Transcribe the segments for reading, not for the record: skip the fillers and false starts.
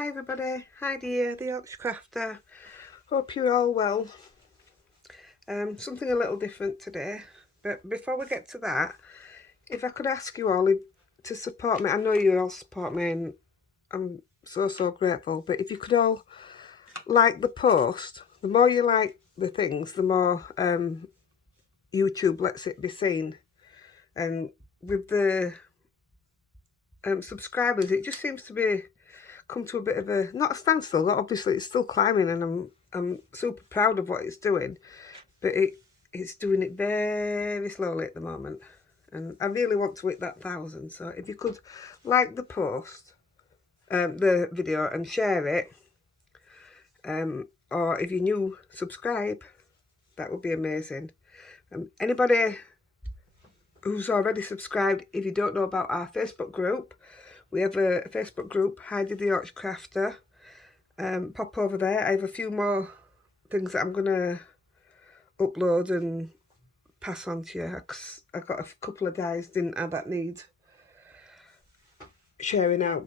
Hi everybody, Heidi here, the Yorkshire crafter. Hope you're all well. Something a little different today, but before we get to that, if I could ask you all to support me. I know you all support me and I'm so grateful, but if you could all like the post, the more you like the things, the more YouTube lets it be seen. And with the subscribers, it just seems to be come to a bit of a, not a standstill. Obviously it's still climbing and I'm super proud of what it's doing, but it's doing it very slowly at the moment, and I really want to hit that 1,000. So if you could like the post, the video, and share it, or if you're new, subscribe, that would be amazing. Anybody who's already subscribed, if you don't know about our Facebook group, we have a Facebook group, Heidi-The Yorkshire crafter. Pop over there. I have a few more things that I'm gonna upload and pass on to you, because I got a couple of dyes, didn't I, that need sharing out.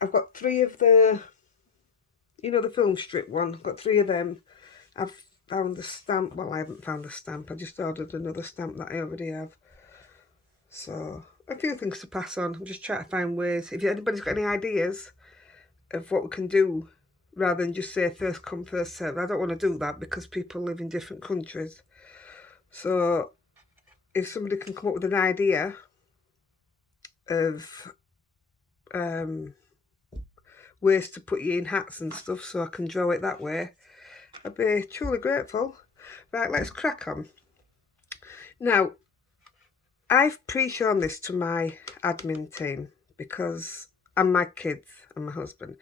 I've got 3 of the, the film strip one. I've got 3 of them. I've found the stamp. Well, I haven't found the stamp. I just ordered another stamp that I already have. So a few things to pass on. I'm just trying to find ways. If anybody's got any ideas of what we can do, rather than just say first come first serve, I don't want to do that because people live in different countries. So if somebody can come up with an idea of ways to put you in hats and stuff so I can draw it that way, I'd be truly grateful. Right, let's crack on. Now, I've pre-shown this to my admin team because, and my kids and my husband,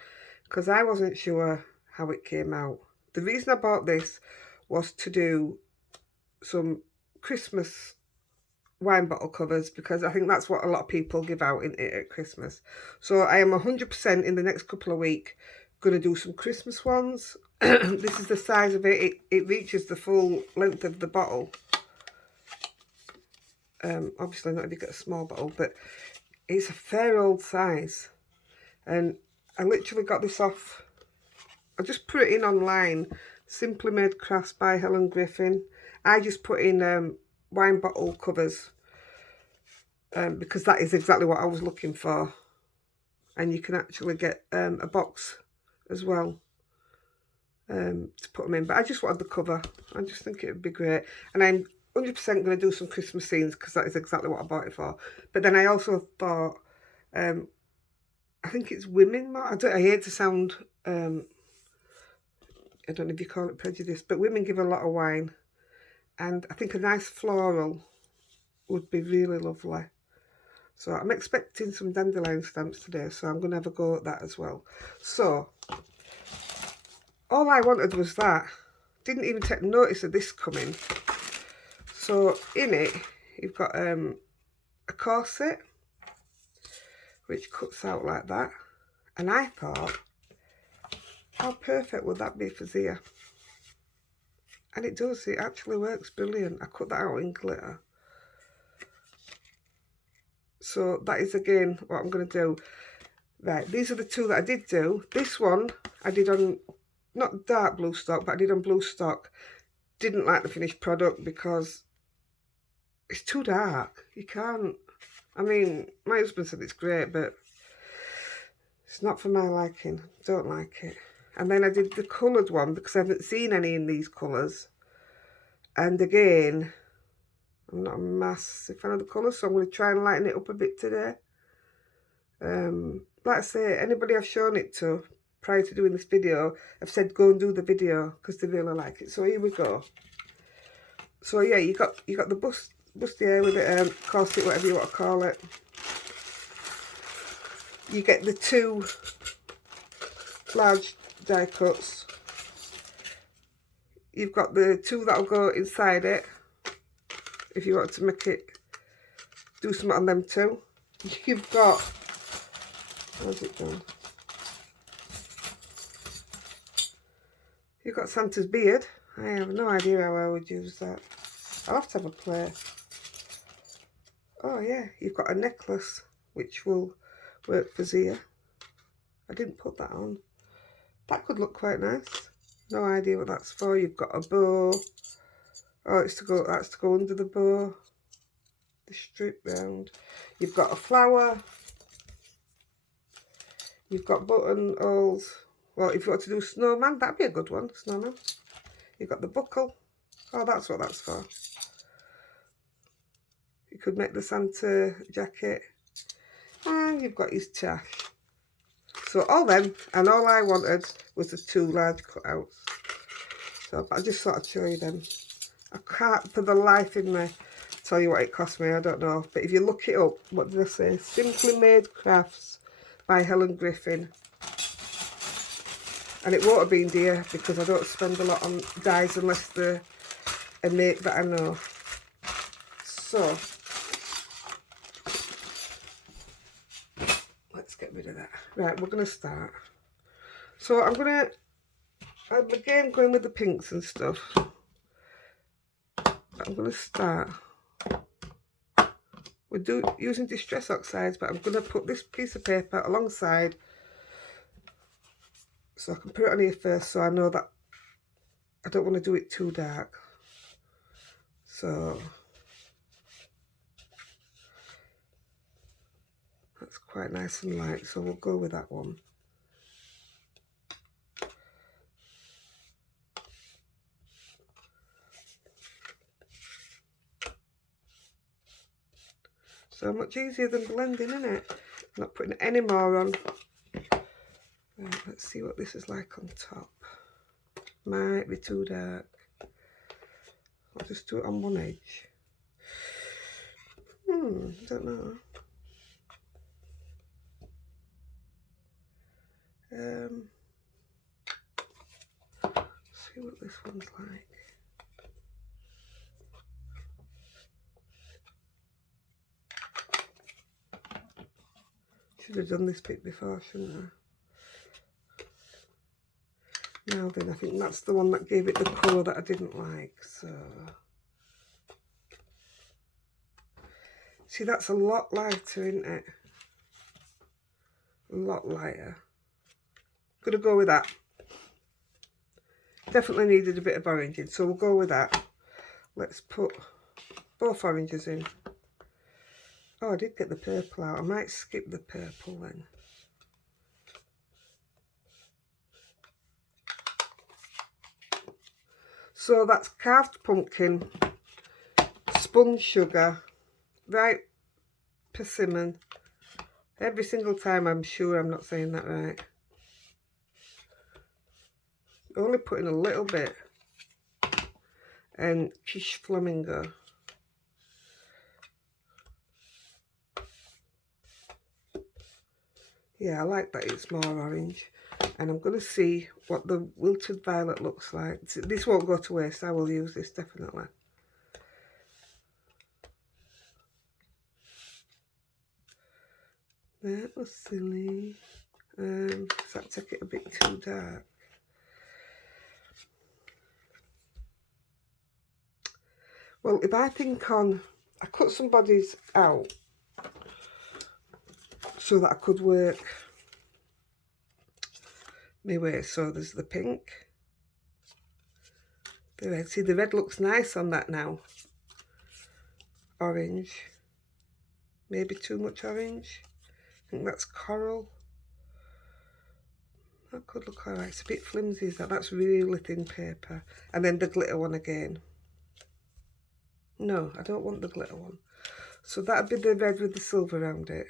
because I wasn't sure how it came out. The reason I bought this was to do some Christmas wine bottle covers, because I think that's what a lot of people give out at Christmas. So I am 100% in the next couple of weeks going to do some Christmas ones. This is the size of it. It reaches the full length of the bottle. Obviously not if you get a small bottle, but it's a fair old size. And I literally got this off, I just put it in online, Simply Made Crafts by Helen Griffin. I just put in wine bottle covers because that is exactly what I was looking for. And you can actually get a box as well to put them in. But I just wanted the cover. I just think it would be great. And I'm 100% going to do some Christmas scenes because that is exactly what I bought it for. But then I also thought, I think it's women. I hate to sound, I don't know if you call it prejudice, but women give a lot of wine. And I think a nice floral would be really lovely. So I'm expecting some dandelion stamps today, so I'm going to have a go at that as well. So all I wanted was that. Didn't even take notice of this coming. So in it, you've got a corset, which cuts out like that. And I thought, how perfect would that be for Zia? And it does, it actually works brilliant. I cut that out in glitter. So that is again what I'm going to do. Right, these are the 2 that I did do. This one I did on, not dark blue stock, but I did on blue stock. Didn't like the finished product because it's too dark. You can't, I mean, my husband said it's great, but it's not for my liking. Don't like it. And then I did the coloured one because I haven't seen any in these colours. And again, I'm not a massive fan of the colours, so I'm going to try and lighten it up a bit today. Like I say, anybody I've shown it to prior to doing this video, I've said go and do the video because they really like it. So here we go. So yeah, you got the busty hair with it, corset, whatever you want to call it. You get the 2 large die cuts. You've got the 2 that'll go inside it if you want to make it, do something on them too. You've got, how's it done? You've got Santa's beard. I have no idea how I would use that. I'll have to have a play. Oh yeah, you've got a necklace which will work for Zia. I didn't put that on. That could look quite nice. No idea what that's for. You've got a bow. Oh, that's to go under the bow. The strip round. You've got a flower. You've got buttonholes. Well, if you want to do snowman, that'd be a good one. Snowman. You've got the buckle. Oh, that's what that's for. You could make the Santa jacket. And you've got his tash. So all them, and all I wanted was the 2 large cutouts. So I just thought I'd show you them. I can't for the life in me tell you what it cost me, I don't know. But if you look it up, what did I say? Simply Made Crafts by Helen Griffin. And it won't have been dear because I don't spend a lot on dyes unless they're a make that I know. So let's get rid of that. Right, we're going to start. So I'm again going with the pinks and stuff. I'm going to start. We're using distress oxides, but I'm going to put this piece of paper alongside so I can put it on here first so I know that I don't want to do it too dark. So that's quite nice and light, so we'll go with that one. So much easier than blending, isn't it? Not putting any more on. Right, let's see what this is like on top. Might be too dark. I'll just do it on one edge. Don't know. See what this one's like. Should have done this bit before, shouldn't I? Now then, I think that's the one that gave it the colour that I didn't like, so... See, that's a lot lighter, isn't it? A lot lighter. Gonna go with that. Definitely needed a bit of orange in, so we'll go with that. Let's put both oranges in. Oh, I did get the purple out. I might skip the purple then. So that's carved pumpkin, spun sugar, ripe persimmon. Every single time I'm sure I'm not saying that right. Only putting a little bit. And quiche flamingo. Yeah, I like that it's more orange. And I'm going to see what the wilted violet looks like. This won't go to waste. I will use this definitely. That was silly. Does that take it a bit too dark? Well, if I think I cut some bodies out so that I could work my way. So there's the pink, the red. See, the red looks nice on that now. Orange, maybe too much orange. I think that's coral. That could look alright. It's a bit flimsy, that's really thin paper. And then the glitter one again. No, I don't want the glitter one. So that'd be the red with the silver around it.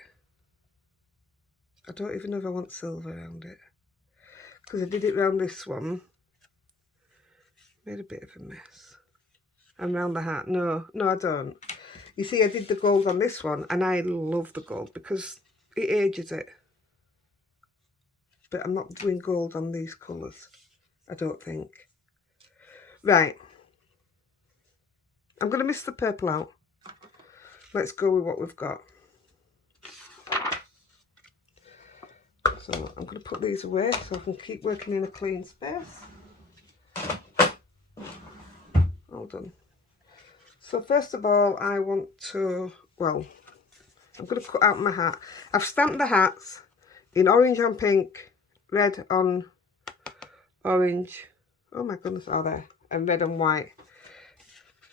I don't even know if I want silver around it. Because I did it round this one. Made a bit of a mess. And round the hat. No, I don't. You see, I did the gold on this one, and I love the gold because it ages it. But I'm not doing gold on these colours, I don't think. Right. I'm going to miss the purple out. Let's go with what we've got. So I'm going to put these away so I can keep working in a clean space. All done. So first of all, I want to, well, I'm going to cut out my hat. I've stamped the hats in orange on pink, red on orange, oh my goodness, are there, and red and white.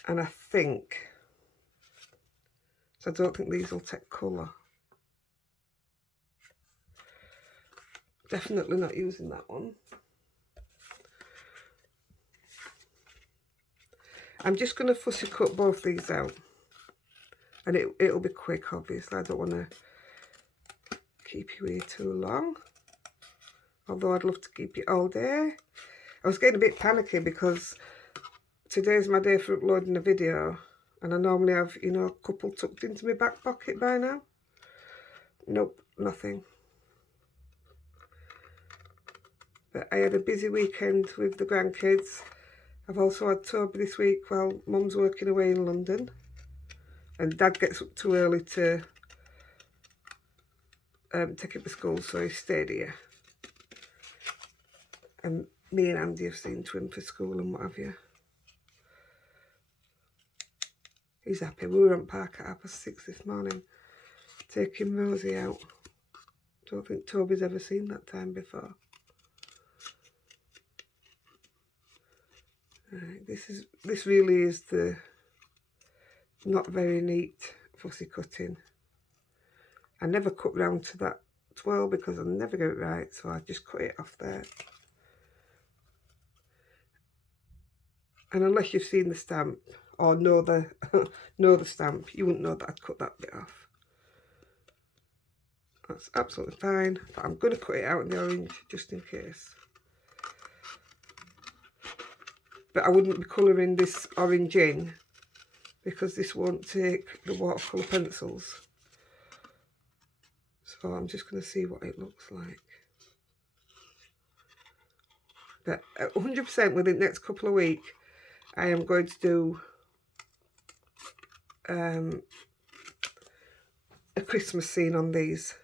And I think, so I don't think these will take colour. Definitely not using that one. I'm just going to fussy cut both these out. And it'll be quick, obviously. I don't want to keep you here too long. Although I'd love to keep you all day. I was getting a bit panicky because today's my day for uploading a video. And I normally have, you know, a couple tucked into my back pocket by now. Nope, nothing. But I had a busy weekend with the grandkids. I've also had Toby this week while Mum's working away in London. And Dad gets up too early to take him to school, so he stayed here. And me and Andy have seen to him for school and what have you. He's happy. We were on park at 6:30 this morning, taking Rosie out. Don't think Toby's ever seen that time before. Right, this really is the not very neat fussy cutting. I never cut round to that 12 because I never get it right, so I just cut it off there. And unless you've seen the stamp or know the know the stamp, you wouldn't know that I'd cut that bit off. That's absolutely fine, but I'm going to cut it out in the orange just in case. But I wouldn't be colouring this orange in because this won't take the watercolour pencils. So I'm just going to see what it looks like. But 100% within the next couple of weeks, I am going to do a Christmas scene on these.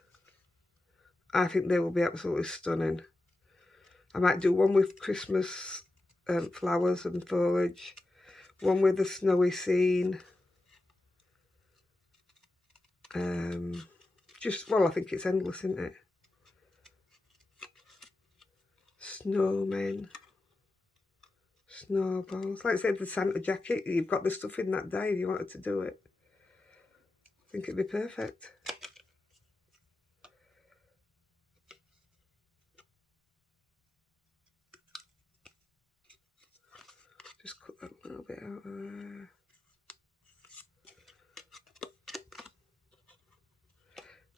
I think they will be absolutely stunning. I might do one with Christmas flowers and foliage, one with a snowy scene. Well, I think it's endless, isn't it? Snowmen, snowballs. Like I said, the Santa jacket, you've got the stuff in that day if you wanted to do it. I think it'd be perfect. Just cut that little bit out of there.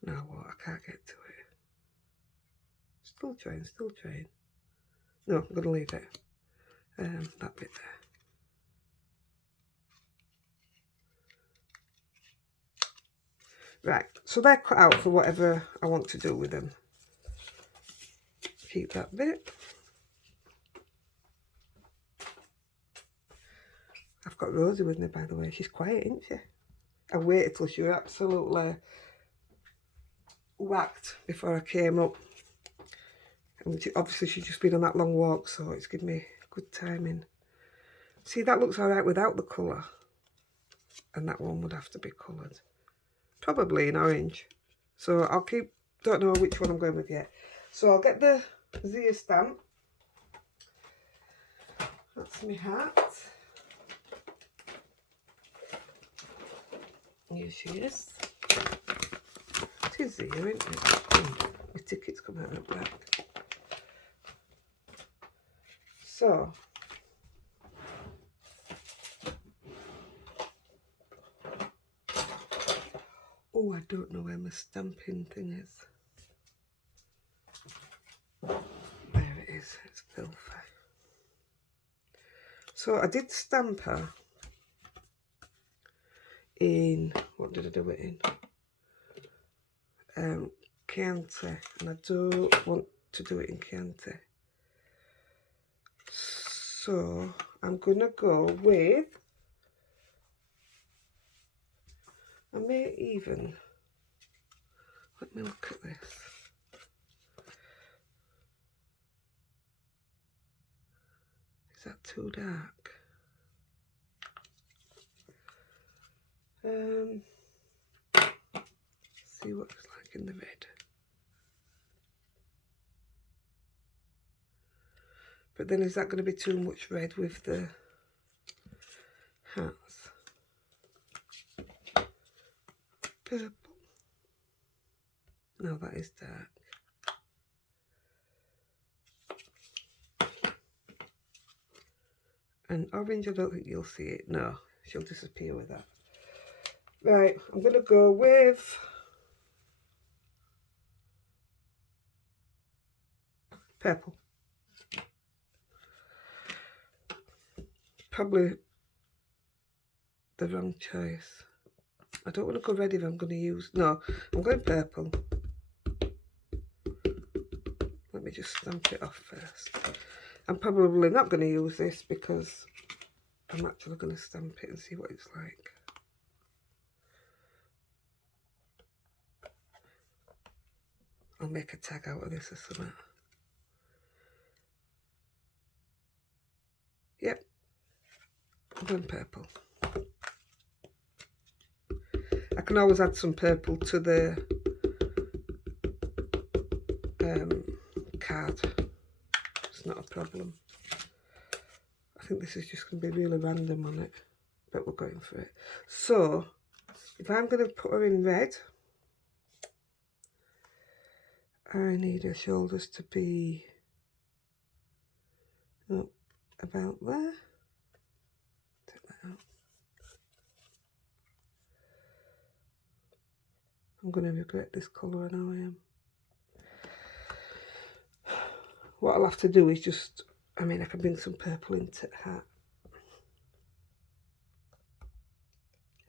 Now what? I can't get to it. Still trying. No, I'm going to leave it. That bit there. Right, so they're cut out for whatever I want to do with them. Keep that bit. I've got Rosie with me, by the way. She's quiet, isn't she? I waited till she was absolutely whacked before I came up. And obviously she's just been on that long walk, so it's given me good timing. See, that looks all right without the colour. And that one would have to be coloured. Probably in orange. So I'll keep, don't know which one I'm going with yet. So I'll get the Zia stamp. That's my hat. Here she is. It is Zia, isn't it? My tickets come out of the back. So, oh, I don't know where my stamping thing is. There it is, it's filthy. So I did stamp her in, what did I do it in? Chianti, and I don't want to do it in Chianti. So I'm gonna go with, I may even, let me look at this. Is that too dark? See what it's like in the red. But then is that going to be too much red with the hats? Purple. No, that is dark. And orange, I don't think you'll see it. No, she'll disappear with that. Right, I'm going to go with purple. Probably the wrong choice. I don't want to go red if I'm going to use... No, I'm going purple. Let me just stamp it off first. I'm probably not going to use this because I'm actually going to stamp it and see what it's like. I'll make a tag out of this or something. Yep, I'm going purple. I can always add some purple to the card. It's not a problem. I think this is just going to be really random on it, but we're going for it. So, if I'm going to put her in red, I need her shoulders to be about there. Take that out. I'm going to regret this colour, I know I am. What I'll have to do is just, I mean, I can bring some purple into the hat.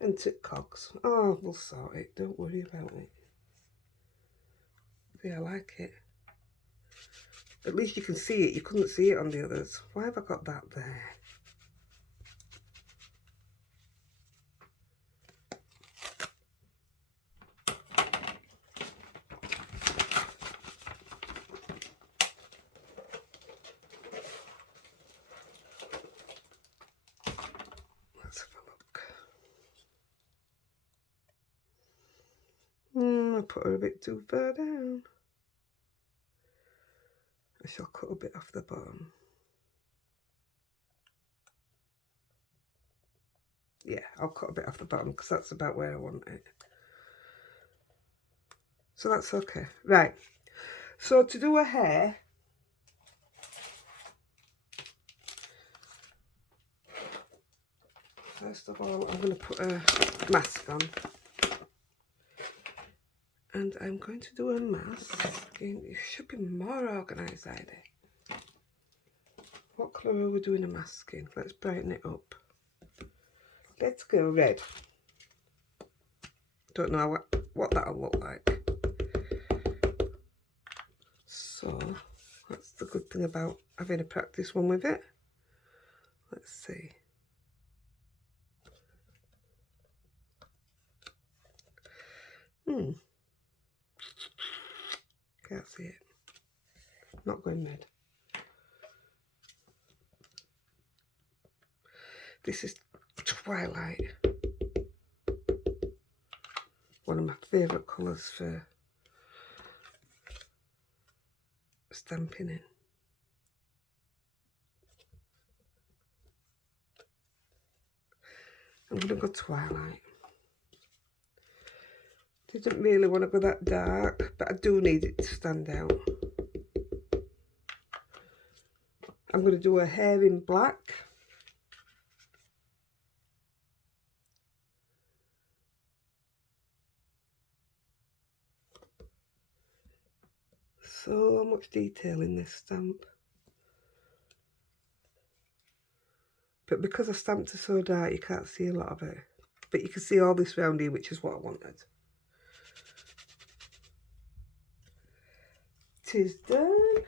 Into cogs. Oh, we'll sort it, don't worry about it. See, I like it. At least you can see it, you couldn't see it on the others. Why have I got that there? Let's have a look. I put her a bit too far down. I shall cut a bit off the bottom. Yeah, I'll cut a bit off the bottom because that's about where I want it. So that's okay. Right. So to do her hair, first of all, I'm going to put a mask on. And I'm going to do a mask. You should be more organised, Heidi. What colour are we doing a mask in? Let's brighten it up. Let's go red. Don't know what that'll look like. So, that's the good thing about having a practice one with it. Let's see. Can't see it. Not going red. This is Twilight. One of my favourite colours for stamping in. I'm going to go Twilight. Didn't really want to go that dark, but I do need it to stand out. I'm going to do her hair in black. So much detail in this stamp. But because I stamped it so dark, you can't see a lot of it. But you can see all this round here, which is what I wanted. Tis done.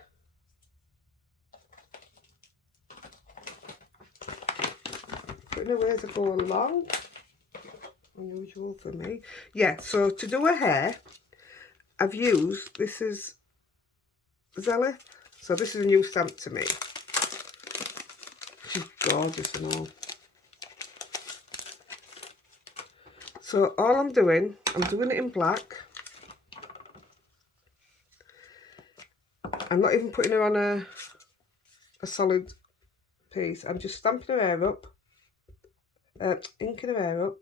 Putting away as I go along. Unusual for me. Yeah, so to do her hair, I've used, this is Zelly. So this is a new stamp to me. She's gorgeous and all. So all I'm doing it in black. I'm not even putting her on a solid piece. I'm just stamping her hair up, inking her hair up,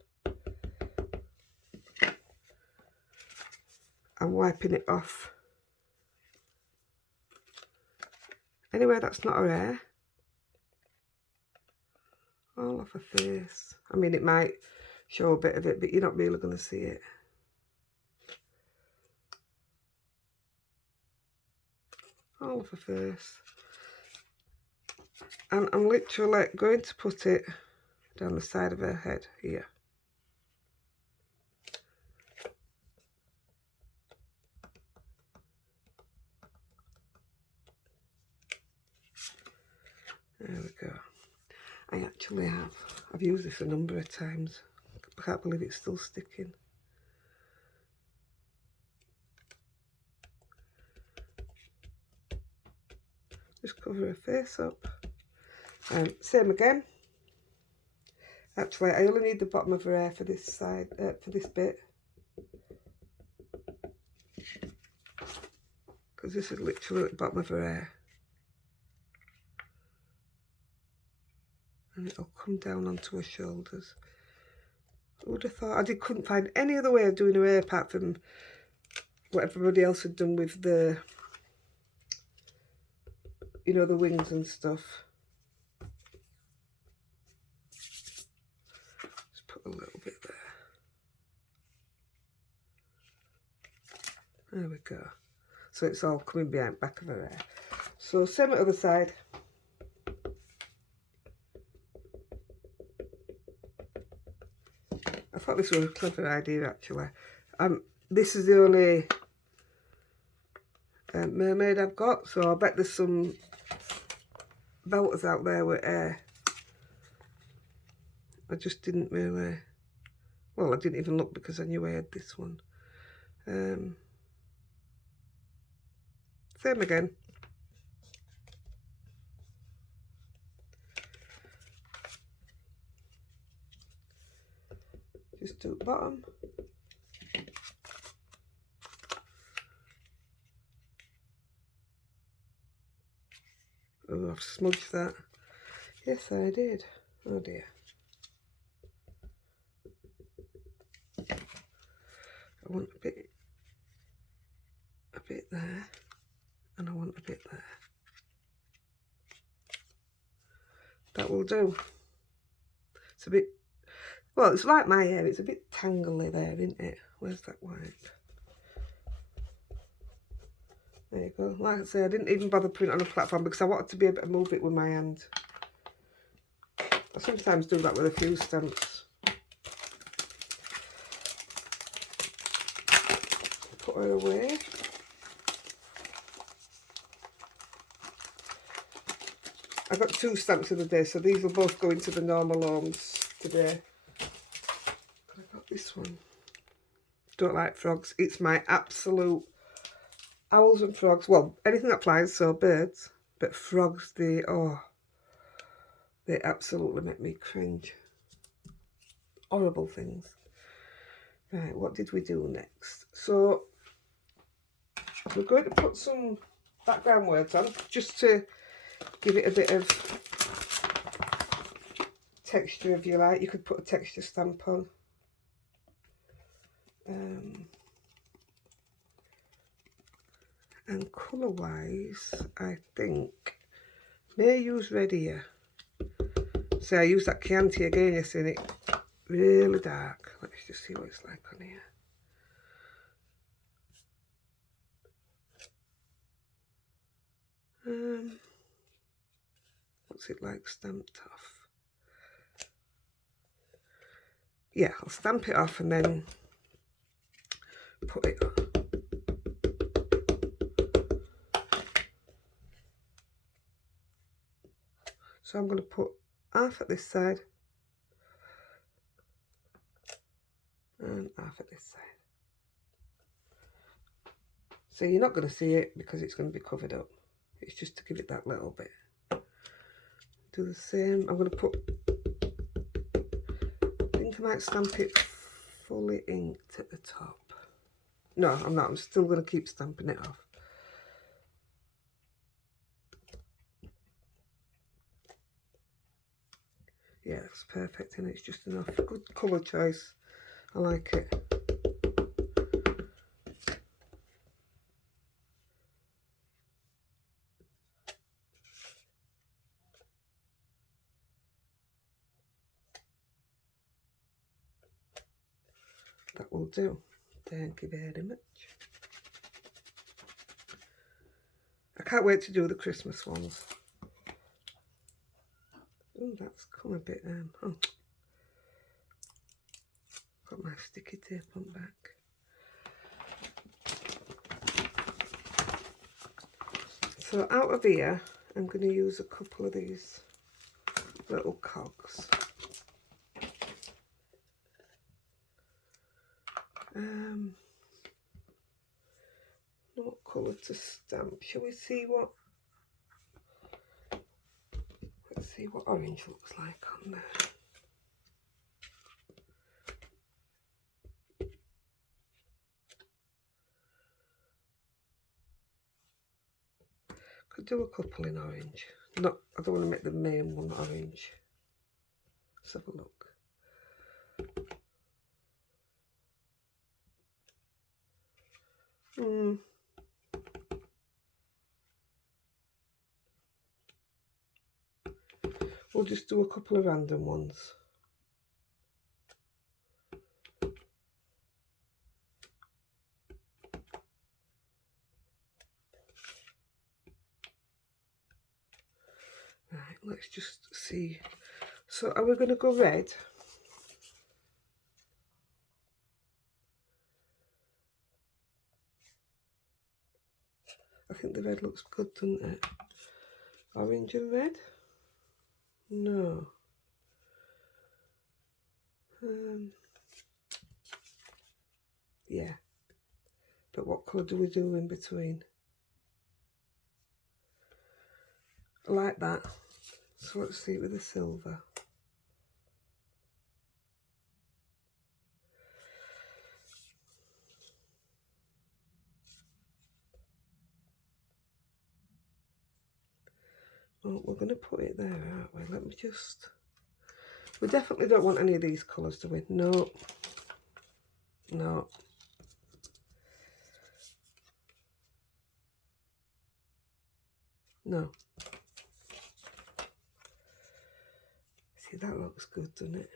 and wiping it off. Anywhere that's not her hair. All off her face. I mean, it might show a bit of it, but you're not really going to see it. All of her face. And I'm literally going to put it down the side of her head here. There we go. I actually have. I've used this a number of times. I can't believe it's still sticking. Just cover her face up. Same again. Actually, I only need the bottom of her hair for this side, for this bit. Because this is literally at the bottom of her hair. And it'll come down onto her shoulders. Who would have thought? Couldn't find any other way of doing her hair apart from what everybody else had done with the, you know, the wings and stuff. Just put a little bit there. There we go. So it's all coming behind back of her hair. So same at the other side. I thought this was a clever idea actually. This is the only mermaid I've got, so I bet there's some belters out there with hair. I just didn't really, well, I didn't even look because I knew I had this one. Same again. Just do the bottom. Oh, I've smudged that. Yes, I did. Oh dear. I want a bit there, and I want a bit there. That will do. It's a bit, well, it's like my hair, it's a bit tangly there, isn't it? Where's that wipe? There you go. Like I say, I didn't even bother putting it on a platform because I wanted to be able to move it with my hand. I sometimes do that with a few stamps. Put her away. I got 2 stamps of the day, so these will both go into the normal homes today. I got this one. Don't like frogs. It's my absolute owls and frogs. Well, anything that flies, so birds. But frogs, they absolutely make me cringe. Horrible things. Right, what did we do next? So we're going to put some background words on just to give it a bit of texture, if you like. You could put a texture stamp on. And colour wise, I think may use red here. So I use that Chianti again, you see it really dark. Let's just see what it's like on here. What's it like stamped off? Yeah, I'll stamp it off and then put it on. So I'm going to put half at this side and half at this side. So you're not going to see it because it's going to be covered up. It's just to give it that little bit. Do the same. I'm going to put, I think I might stamp it fully inked at the top. No, I'm not. I'm still going to keep stamping it off. That's perfect, and it's just enough. Good colour choice. I like it. That will do. Thank you very much. I can't wait to do the Christmas ones. Oh, that's come a bit, oh. Got my sticky tape on back. So out of here, I'm going to use a couple of these little cogs. What colour to stamp? Shall we see what? Let's see what orange looks like on there. Could do a couple in orange. Not, I don't want to make the main one orange. Let's have a look. We'll just do a couple of random ones. Right, let's just see. So are we going to go red? I think the red looks good, doesn't it? Orange and red? No. Yeah. But what colour do we do in between? I like that. So let's see it with the silver. Well, we're going to put it there, aren't we? Let me just... We definitely don't want any of these colours, do we? No. No. No. See, that looks good, doesn't it?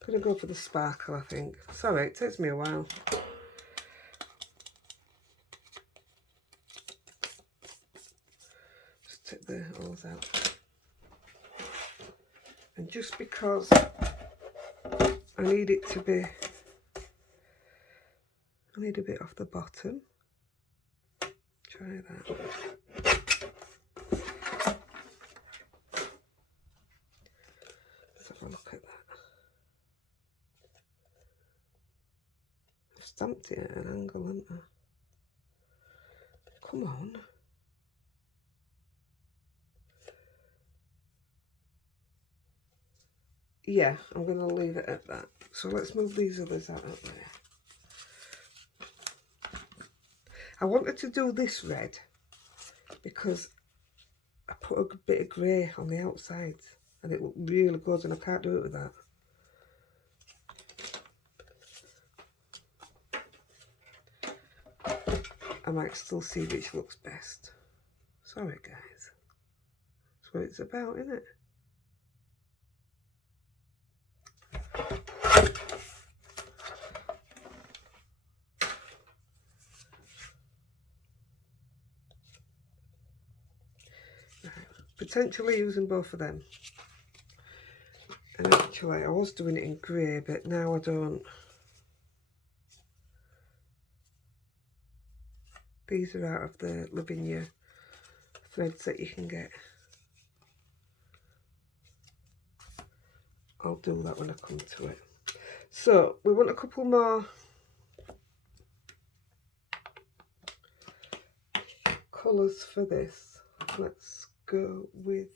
I'm going to go for the sparkle, I think. Sorry, it takes me a while. Just take the holes out. And just because I need it to be... I need a bit off the bottom. Try that. Let's have a look at that. I've stamped it at an angle, haven't I? Come on. Yeah, I'm going to leave it at that. So let's move these others out of there. I wanted to do this red because I put a bit of grey on the outside and it looked really good, and I can't do it with that. I might still see which looks best. Sorry guys. That's what it's about, isn't it? Potentially using both of them. And actually I was doing it in grey, but now I don't. These are out of the Lavinia threads that you can get. I'll do that when I come to it. So we want a couple more colours for this. Let's go with,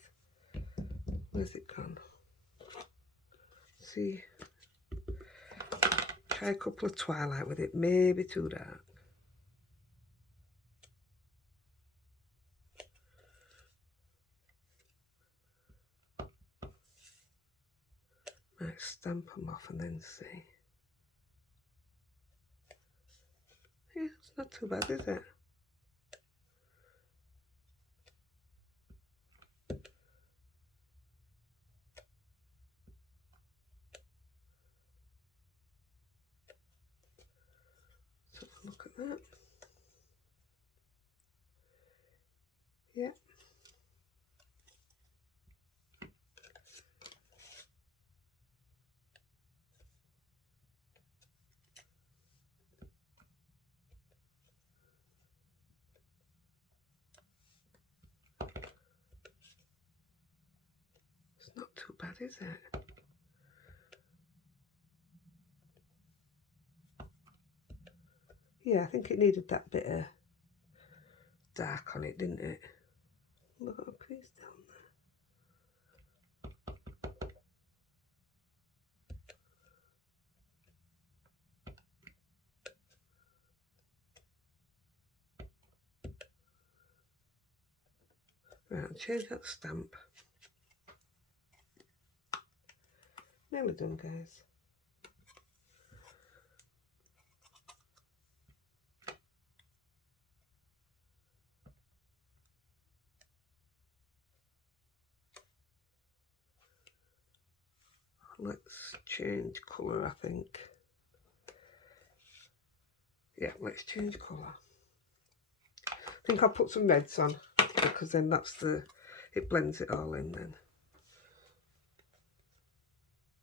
where's it gone? See, try a couple of twilight with it, maybe too dark. Right, stamp them off and then see. Yeah, it's not too bad, is it? So look at that. Yeah. It's not too bad, is it? Yeah, I think it needed that bit of dark on it, didn't it? Look at the crease down there. Right, I'll change that stamp. Nearly done, guys. Let's change colour, I think. Yeah, let's change colour. I think I'll put some reds on because then it blends it all in then.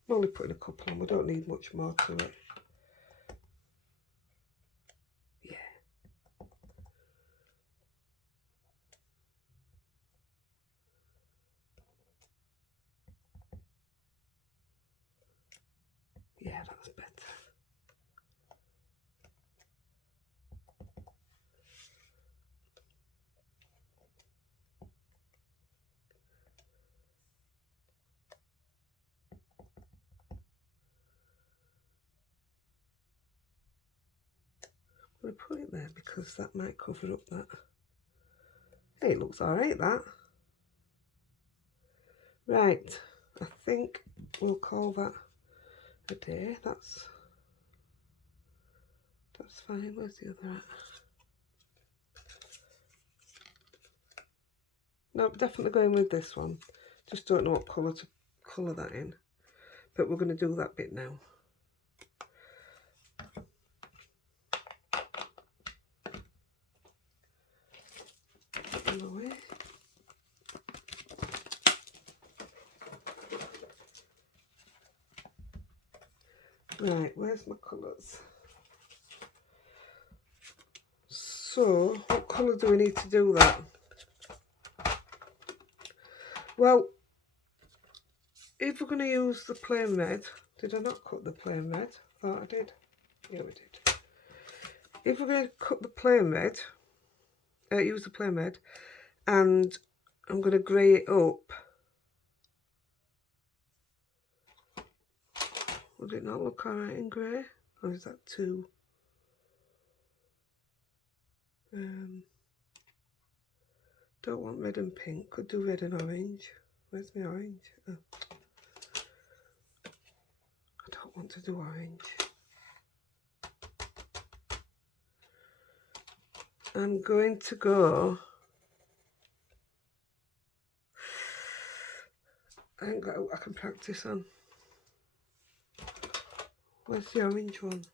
I'm only putting a couple on, we don't need much more to it. Yeah. Yeah, that's better. I'm going to put it there because that might cover up that. Hey, it looks alright, that. Right, I think we'll call that a day. That's fine. Where's the other at? No, definitely going with this one. Just don't know what colour to colour that in. But we're going to do that bit now. Away. Right, where's my colours? So, what colour do we need to do that? Well, if we're going to use the plain red, did I not cut the plain red? I thought I did. Yeah, we did. If we're going to cut the plain red, use the plain red, and I'm going to grey it up. Would it not look alright in grey? Or is that too... don't want red and pink. Could do red and orange. Where's my orange? Oh. I don't want to do orange. I'm going to go... I ain't got what I can practice on. Where's the orange one?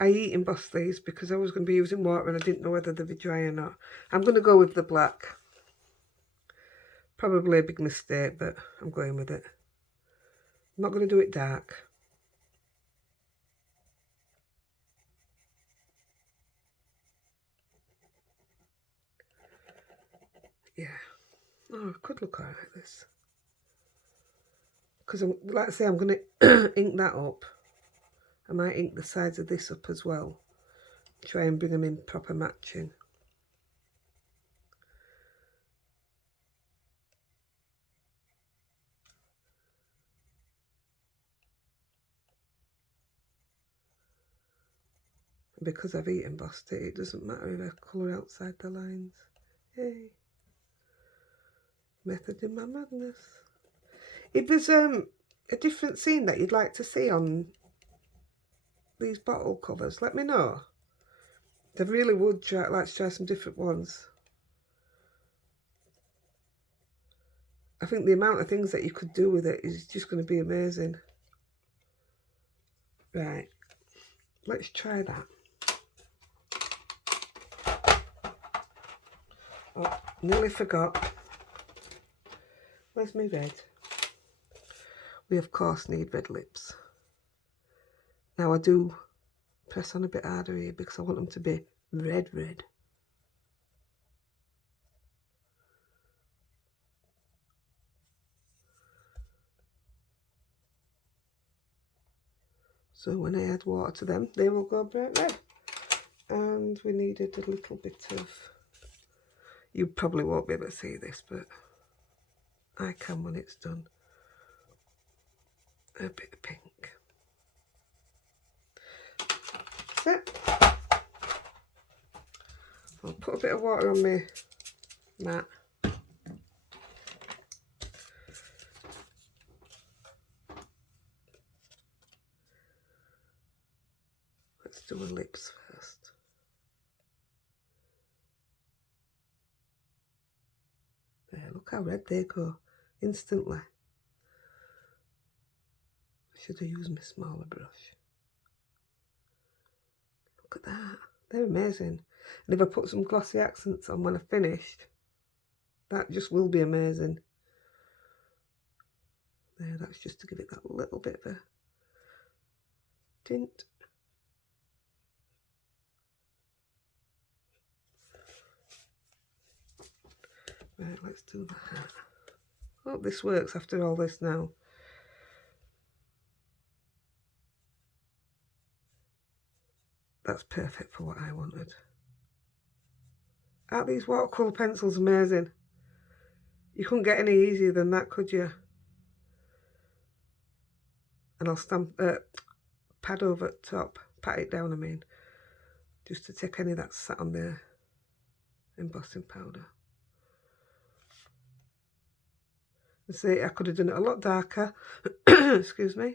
I embossed these because I was going to be using water and I didn't know whether they'd be dry or not. I'm going to go with the black. Probably a big mistake, but I'm going with it. I'm not going to do it dark. Yeah. Oh, it could look alright, this. Because, like I say, I'm going to ink that up. I might ink the sides of this up as well. Try and bring them in proper matching. because I've embossed it, it doesn't matter if I colour outside the lines. Yay. Method in my madness. If there's a different scene that you'd like to see on these bottle covers, let me know. I really would like to try some different ones. I think the amount of things that you could do with it is just going to be amazing. Right, let's try that. Oh, nearly forgot. Where's my red? We of course need red lips. Now I do press on a bit harder here because I want them to be red. So when I add water to them, they will go bright red. And we needed a little bit of, you probably won't be able to see this, but I can when it's done. A bit of pink. That's it. I'll put a bit of water on my mat. Let's do the lips first. There, look how red they go instantly. I should have used my smaller brush. Look at that. They're amazing. And if I put some glossy accents on when I've finished, that just will be amazing. There, that's just to give it that little bit of a tint. Right, let's do that. Hope this works after all this now. That's perfect for what I wanted. Aren't these watercolour pencils amazing? You couldn't get any easier than that, could you? And I'll stamp, pad over top, pat it down I mean, just to take any that's sat on the embossing powder. And see, I could have done it a lot darker, excuse me,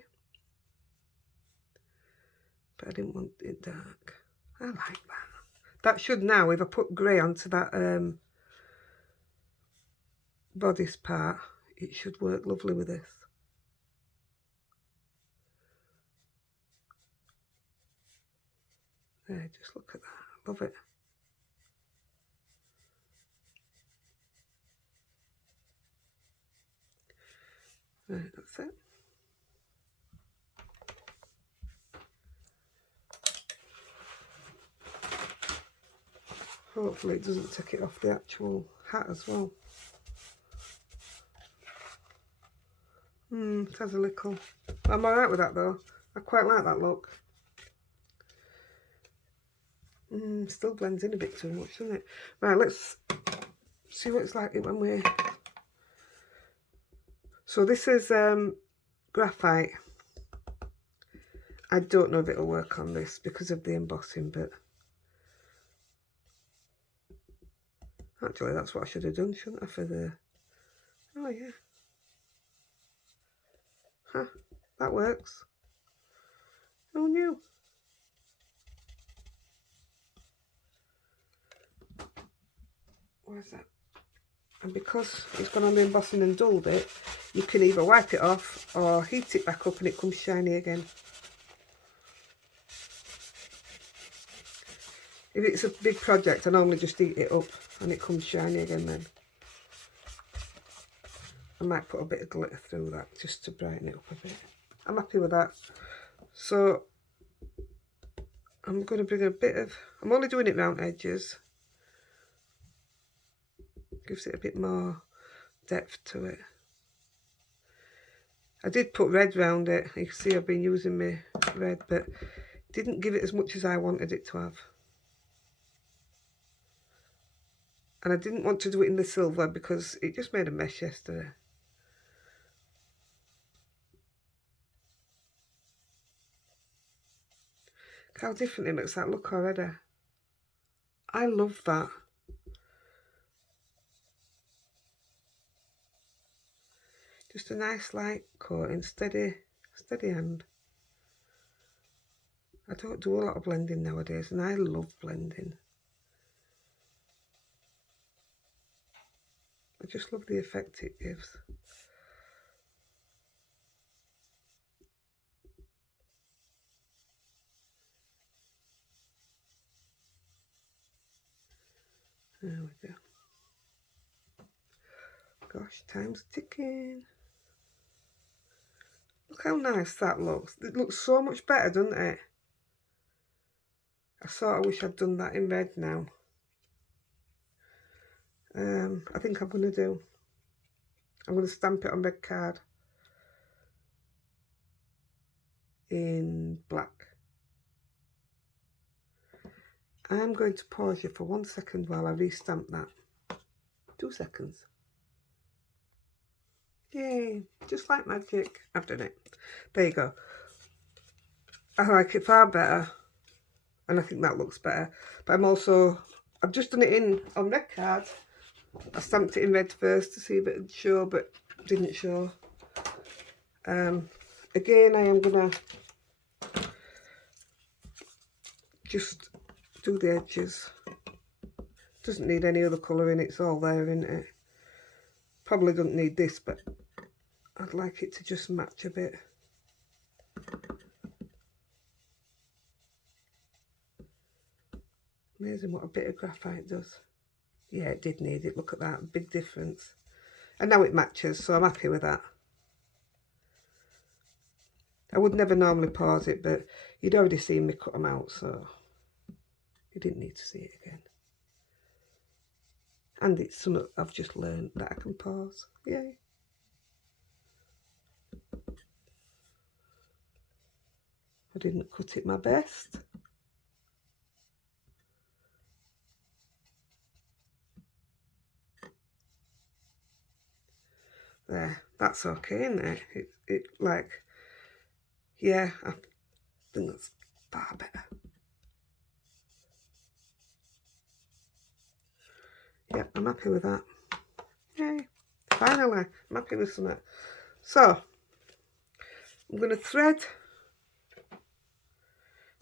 but I didn't want it dark. I like that. That should now, if I put grey onto that bodice part, it should work lovely with this. There, just look at that, love it. Right, that's it. Hopefully it doesn't take it off the actual hat as well. It has a little. I'm alright with that though. I quite like that look. Still blends in a bit too much, doesn't it? Right, let's see what it's like when we're... So this is graphite. I don't know if it'll work on this because of the embossing, but actually that's what I should have done, shouldn't I, for the... Oh yeah. Huh, that works. Who knew? Where's that? And because it's gone on the embossing and dulled it, you can either wipe it off or heat it back up and it comes shiny again. If it's a big project, I normally just heat it up and it comes shiny again then. I might put a bit of glitter through that just to brighten it up a bit. I'm happy with that. So I'm going to bring a bit of... I'm only doing it round edges. Gives it a bit more depth to it. I did put red round it. You can see I've been using my red, but didn't give it as much as I wanted it to have. And I didn't want to do it in the silver because it just made a mess yesterday. Look how different it makes that look already. I love that. Just a nice light coating, steady hand. I don't do a lot of blending nowadays, and I love blending. I just love the effect it gives. There we go. Gosh, time's ticking. Look how nice that looks. It looks so much better, doesn't it? I sort of wish I'd done that in red now. I think I'm going to stamp it on red card in black. I'm going to pause you for 1 second while I restamp that. 2 seconds. Yay, just like magic. I've done it. There you go. I like it far better, and I think that looks better. But I've just done it on red card. I stamped it in red first to see if it would show, but didn't show. Again, I am gonna just do the edges. Doesn't need any other colour in it, it's all there, isn't it? Probably don't need this, but I'd like it to just match a bit. Amazing what a bit of graphite does. Yeah, it did need it. Look at that, big difference. And now it matches, so I'm happy with that. I would never normally pause it, but you'd already seen me cut them out, so you didn't need to see it again. And it's something I've just learned that I can pause. Yay. I didn't cut it my best. There, that's okay, isn't it? It like, yeah, I think that's far better. Yeah, I'm happy with that. Yay, finally, I'm happy with something. So, I'm going to thread.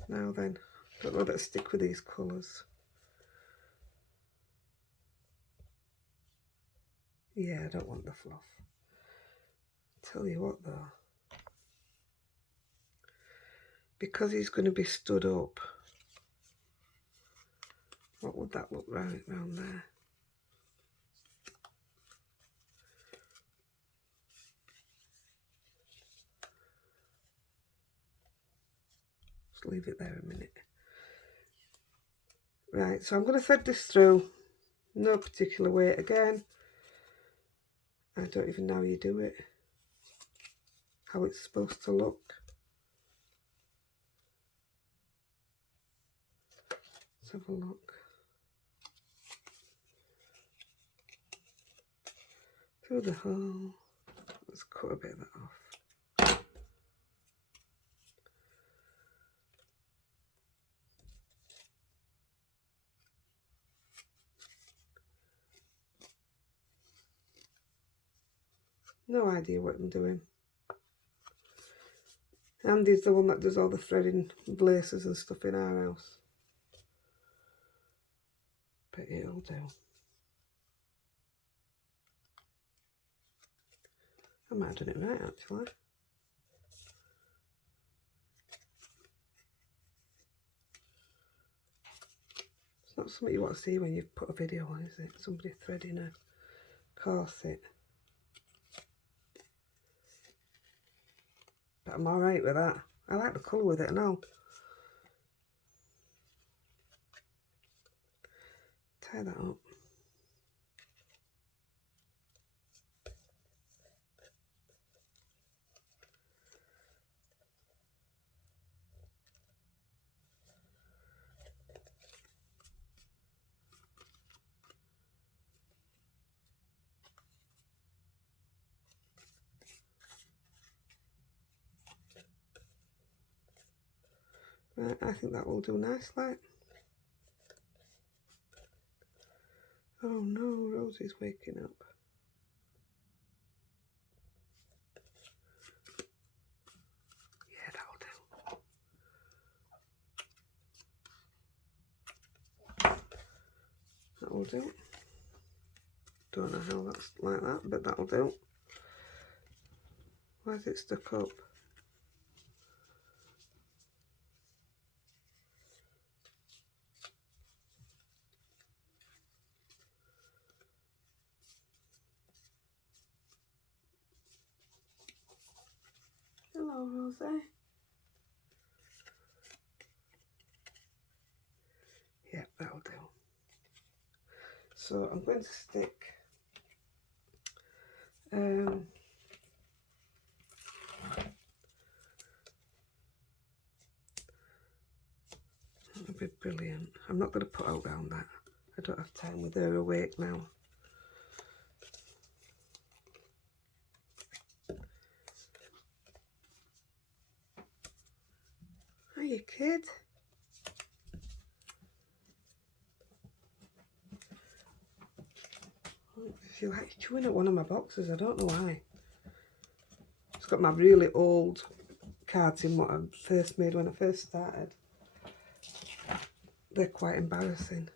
Now then, don't know that I stick with these colours. Yeah, I don't want the fluff. Tell you what though, because he's going to be stood up, what would that look right round there? Just leave it there a minute. Right, so I'm going to thread this through, no particular weight again. I don't even know how you do it, how it's supposed to look. Let's have a look. Through the hole. Let's cut a bit of that off. No idea what I'm doing. Andy's the one that does all the threading and laces and stuff in our house. But it'll do. I might have done it right actually. It's not something you want to see when you put a video on, is it? Somebody threading a corset. But I'm alright with that. I like the colour with it and all. Tie that up. Right, I think that will do nicely. Oh no, Rosie's waking up. Yeah, that'll do. That'll do. Don't know how that's like that, but that'll do. Why is it stuck up? Hello, Rosie. Yeah, that'll do. So I'm going to stick that'll be brilliant. I'm not going to put out round that. I don't have time with her awake now. Hiya, kid. She likes chewing at one of my boxes. I don't know why. It's got my really old cards in what I first made when I first started. They're quite embarrassing.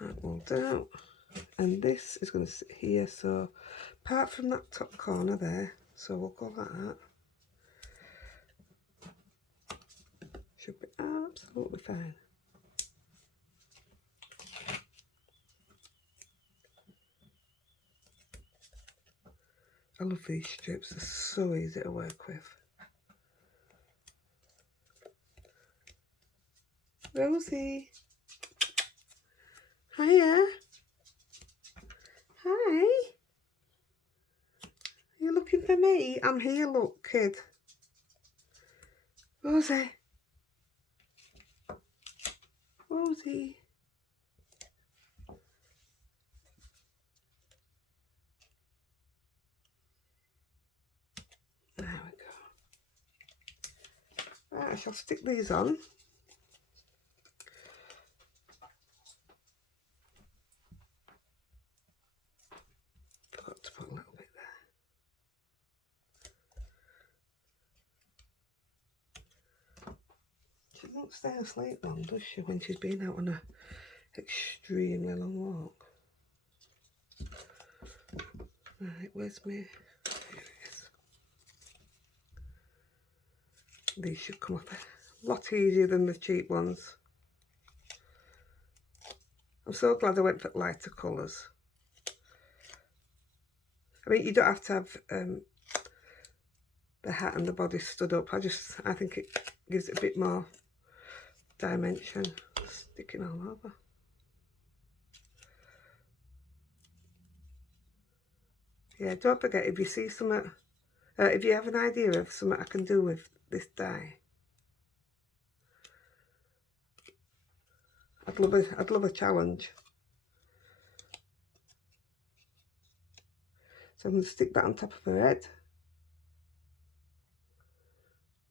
That will do. And this is going to sit here. So apart from that top corner there, so we'll go like that. Should be absolutely fine. I love these strips, they're so easy to work with. Rosie. Hiya. Hi. You looking for me? I'm here, look, kid. Rosie. Rosie. There we go. Right, I shall stick these on. Forgot to put a little bit there. She don't stay asleep long, does she, when she's been out on a extremely long walk? Right, where's me? Here it is. These should come up a lot easier than the cheap ones. I'm so glad I went for lighter colours. I mean, you don't have to have the hat and the body stood up. I think it gives it a bit more dimension. Sticking all over. Yeah, don't forget, if you see something, if you have an idea of something I can do with this dye, I'd love a challenge. So I'm going to stick that on top of her head.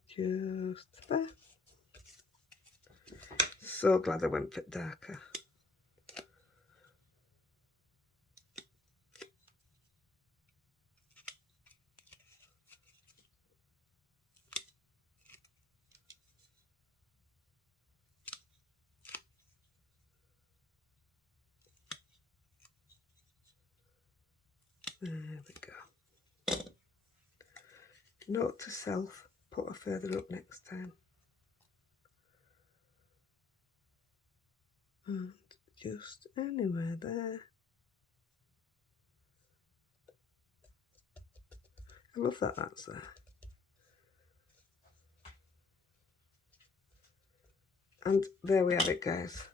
Just there. So glad I went for darker. There we go. Note to self, put her further up next time. And just anywhere there. I love that that's there. And there we have it, guys.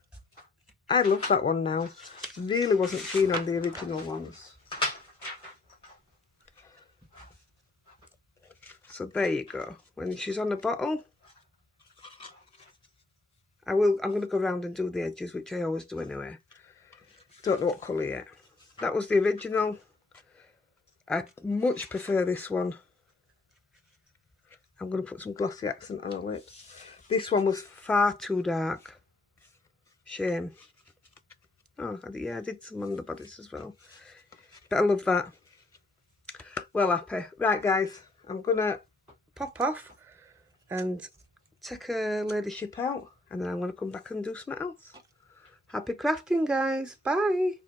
I love that one now. Really wasn't keen on the original ones. So there you go. When she's on the bottle, I'm going to go around and do the edges, which I always do anyway. Don't know what colour yet. That was the original. I much prefer this one. I'm going to put some glossy accent on her lips. This one was far too dark. Shame. Oh, yeah, I did some on the bodice as well. But I love that. Well happy. Right, guys, I'm going to pop off and take a ladyship out. And then I'm going to come back and do something else. Happy crafting, guys. Bye.